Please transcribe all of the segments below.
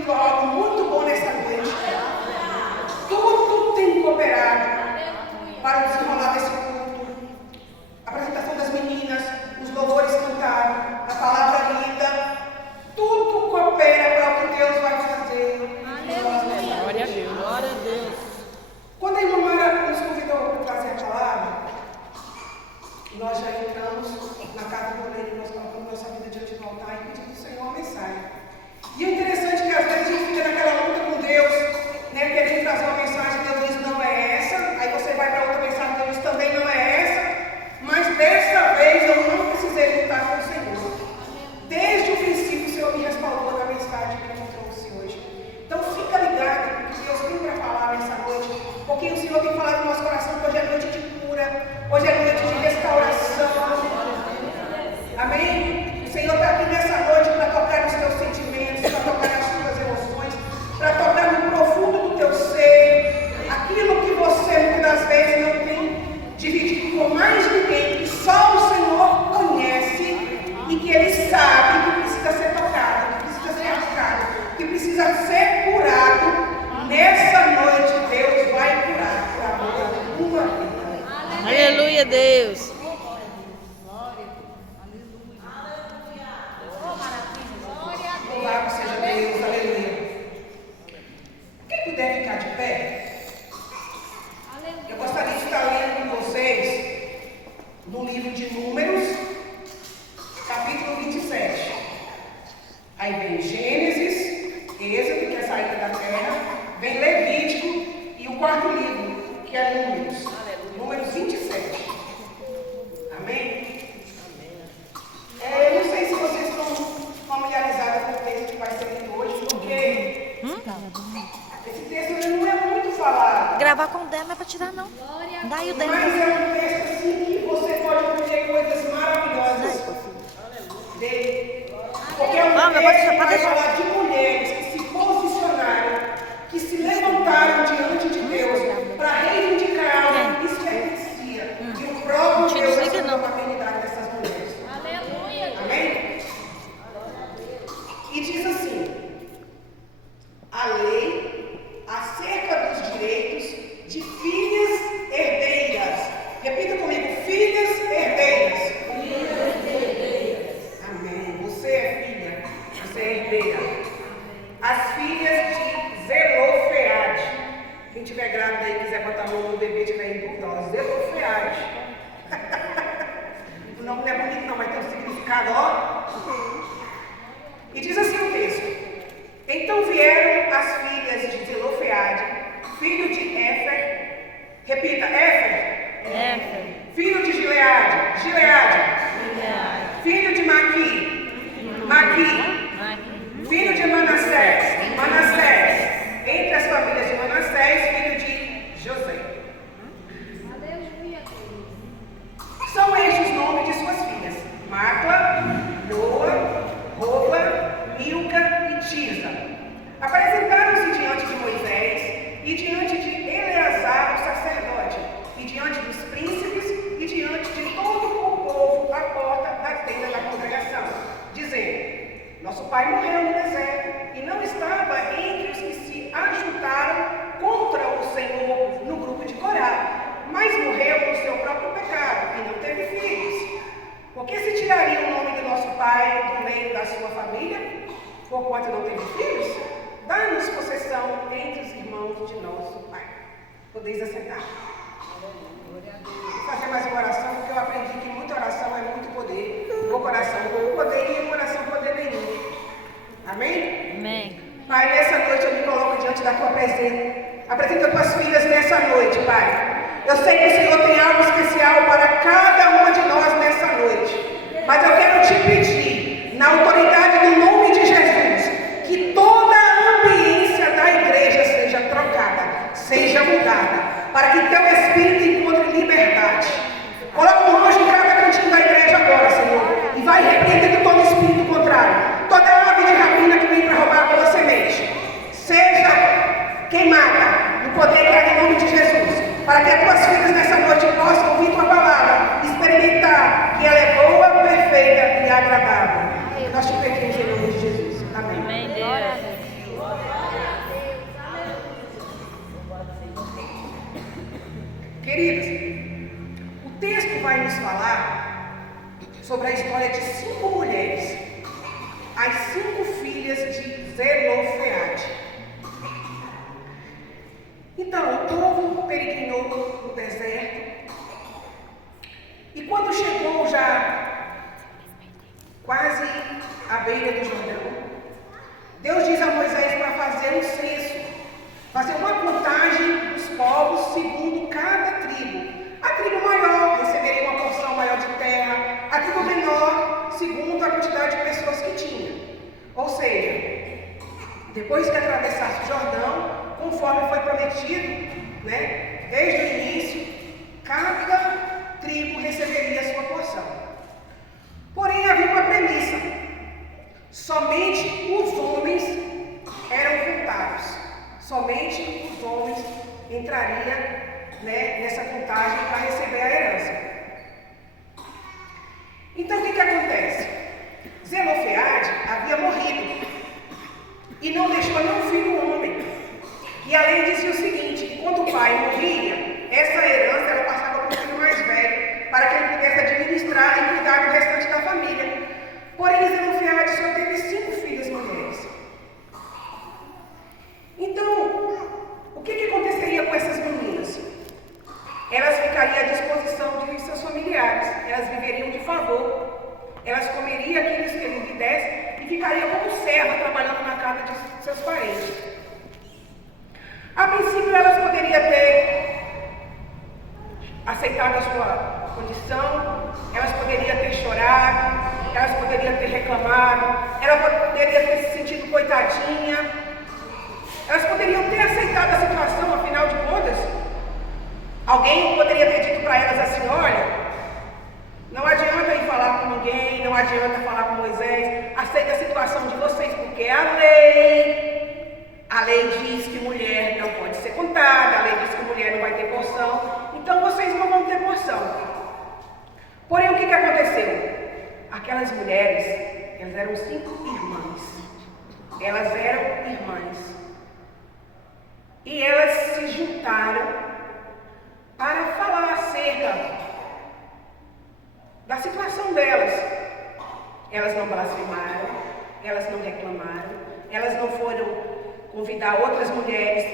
vindo algo muito bom nessa noite. Tudo tem cooperado para o desenrolar desse culto. A apresentação das meninas, os louvores cantados, a palavra lida, tudo coopera para o que Deus vai fazer. Glória a Deus. Glória a Deus. Quando a irmã Mara nos convidou para trazer a palavra, nós já entramos na casa do oleiro, nós colocamos nossa vida diante do altar e pedimos ao Senhor uma mensagem. E o interessante é que às vezes a gente fica naquela luta com Deus, né, querendo trazer uma mensagem, Deus diz não é essa, aí você vai para outra mensagem, Deus diz também não é essa, mas dessa vez eu não precisei lutar com o Senhor. Desde o princípio o Senhor me respaldou na mensagem que eu trouxe hoje. Então fica ligado, porque Deus tem para falar nessa noite, porque o Senhor tem falado no nosso coração que hoje é noite de cura, hoje é noite de restauração. Amém? O Senhor está aqui nessa noite para tocar nos teus sentimentos, para tocar nas tuas emoções, para tocar no profundo do teu ser, aquilo que você muitas vezes não tem dividido com mais ninguém, que só o Senhor conhece e que Ele sabe que precisa ser tocado, que precisa ser arrancado, que precisa ser curado. Nessa noite Deus vai curar por amor da tua vida. Aleluia, Deus. Louvado seja Deus, aleluia. Quem puder ficar de pé, eu gostaria de estar lendo com vocês no livro de Números, capítulo 27. Aí vem Gênesis, Êxodo, que é a saída da terra, vem Levítico e o quarto livro, que é Números, Números 27. Amém? Eu não sei se vocês estão familiarizados com o texto que vai ser lido hoje, porque esse texto ele não é muito falado. Gravar com o Dema é para tirar, não. Daí o Dema. Mas é um texto assim que você pode aprender coisas maravilhosas dele. Porque é um texto que vai falar de mulheres que se posicionaram, que se levantaram diante de Deus para reivindicar algo que lhes pertencia. E o próprio Deus assumiu a paternidade dessas mulheres. Amém? E diz assim: a lei acerca dos direitos de filhas herdeiras. Repita comigo: filhas herdeiras. Amém. Você é filha, você é herdeira. As filhas de Zelofeade. Quem tiver grávida aí quiser botar a mão no bebê, tiver em dúvida, ó, Zelofeade. O nome não é bonito não, mas tem um significado, ó. E diz assim o texto: então vieram as filhas de Zelofeade, filho de Éfer. Repita: Éfer. Filho de Gileade. Filho de Maqui. Filho de Manassés. Entre as famílias de Manassés, filho de José. São estes os nomes de suas filhas: Macla, Noa, Roba, Milca e Tiza. Apresentaram-se diante de Moisés e diante de Eleazar, o sacerdote, e diante dos príncipes e diante de todo o povo à porta da tenda da congregação, dizendo: nosso pai morreu no deserto e não estava entre os que se ajuntaram contra o Senhor no grupo de Corá, mas morreu no seu próprio pecado e não teve filhos. Por que se tiraria o nome do nosso pai do meio da sua família, porquanto não teve filhos? Dá-nos possessão entre os irmãos de nosso pai. Podeis assentar. Vou fazer mais uma oração, porque eu aprendi que muita oração é muito poder. O coração com poder e o coração poder nenhum. Amém? Amém. Pai, nessa noite eu me coloco diante da tua presença. Apresenta tuas filhas nessa noite, Pai. Eu sei que o Senhor tem algo especial para cada uma de nós nessa noite. Mas eu quero te pedir, na autoridade do nome de Jesus, que toda a ambiência da igreja seja trocada, seja mudada, para que teu Espírito encontre liberdade. Coloca um anjo em cada cantinho da igreja agora, Senhor, e vai repreendendo todo espírito contrário. Toda ave de rapina que vem para roubar a boa semente, seja queimada no poder que é em nome de Jesus, para que as tuas filhas nessa noite possam ouvir tua palavra, experimentar que ela é boa, perfeita e agradável. Nós te sobre a história de 5 mulheres, as 5 filhas de Zelofeade. Então, o povo peregrinou no deserto, e quando chegou já quase à beira do Jordão, Deus diz a Moisés para fazer um censo, fazer uma contagem dos povos segundo cada tribo. A tribo maior receberia uma porção maior de terra, a tribo menor segundo a quantidade de pessoas que tinha. Ou seja, depois que atravessasse o Jordão, conforme foi prometido, desde o início, cada tribo receberia a sua porção. Porém, havia uma premissa: somente os homens eram contados, somente os homens entrariam nessa contagem para receber a herança. Então, o que acontece? Zelofeade havia morrido e não deixou nenhum filho homem. E a lei dizia o seguinte, que quando o pai morria, essa herança ela passava para o filho mais velho, para que ele pudesse administrar e cuidar do restante da família. Porém, Zelofeade só teve 5 filhas mulheres. Então, o que aconteceria com essas meninas? Elas ficariam à disposição de seus familiares, elas viveriam de favor, elas comeriam aquilo que ele lhe desse e ficariam como serva trabalhando na casa de seus parentes. A princípio, elas poderiam ter aceitado a sua condição, elas poderiam ter chorado, elas poderiam ter reclamado, elas poderiam ter se sentido coitadinha, elas poderiam ter aceitado a situação, afinal de contas. Alguém poderia ter dito para elas assim: olha, não adianta ir falar com ninguém, não adianta falar com Moisés, aceita a situação de vocês, porque a lei diz que mulher não pode ser contada, a lei diz que mulher não vai ter porção, então vocês não vão ter porção. Porém, o que aconteceu? Aquelas mulheres, elas eram 5 irmãs, elas eram irmãs, e elas se juntaram para falar acerca da situação delas. Elas não blasfemaram, elas não reclamaram, elas não foram convidar outras mulheres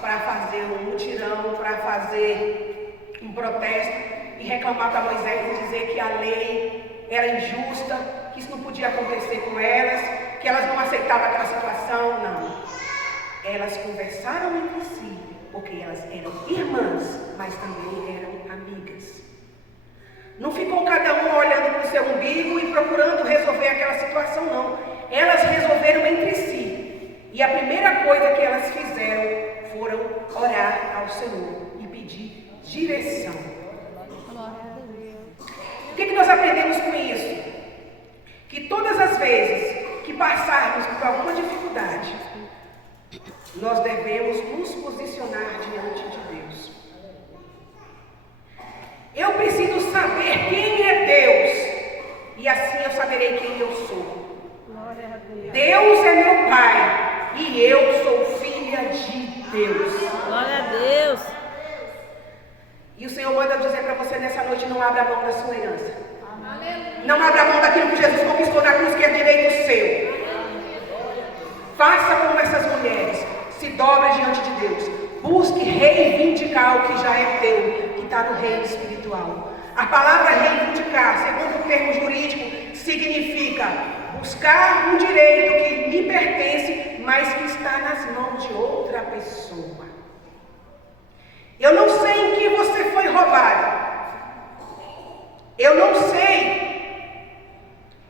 para fazer um mutirão, para fazer um protesto e reclamar para Moisés e dizer que a lei era injusta, que isso não podia acontecer com elas, que elas não aceitavam aquela situação. Não. Elas conversaram entre si, porque elas eram irmãs, mas também eram amigas. Não ficou cada um olhando para o seu umbigo e procurando resolver aquela situação, não. Elas resolveram entre si. E a primeira coisa que elas fizeram foram orar ao Senhor e pedir direção. O que nós aprendemos com isso? Que todas as vezes que passarmos por alguma dificuldade, nós devemos nos posicionar diante de Deus. Eu preciso saber quem é Deus, e assim eu saberei quem eu sou. Deus é meu Pai, e eu sou filha de Deus. Glória a Deus. E o Senhor manda dizer para você nessa noite: não abra mão da sua herança. Não abra mão daquilo que Jesus conquistou na cruz, que é direito seu. Faça como essas mulheres. Se dobre diante de Deus. Busque reivindicar o que já é teu, que está no reino espiritual. A palavra reivindicar, segundo o termo jurídico, significa buscar um direito que me pertence, mas que está nas mãos de outra pessoa. Eu não sei em que você foi roubado. Eu não sei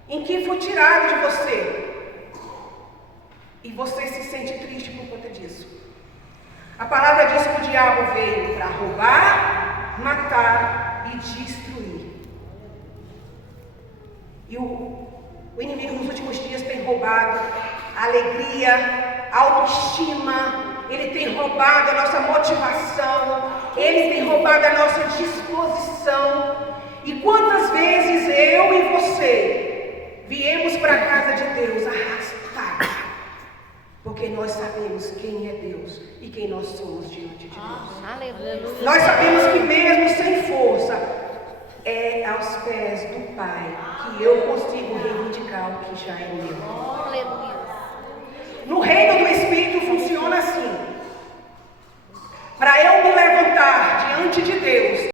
em que foi tirado de você. E você se sente triste por conta disso. A palavra diz que o diabo veio para roubar, matar e destruir. E o inimigo nos últimos dias tem roubado a alegria, a autoestima, ele tem roubado a nossa motivação, ele tem roubado a nossa disposição. E quantas vezes eu e você viemos para a casa de Deus arrastados, porque nós sabemos quem é Deus e quem nós somos diante de Deus. Aleluia. Nós sabemos que mesmo sem força, aos pés do Pai que eu consigo reivindicar o que já é meu. Aleluia. No reino do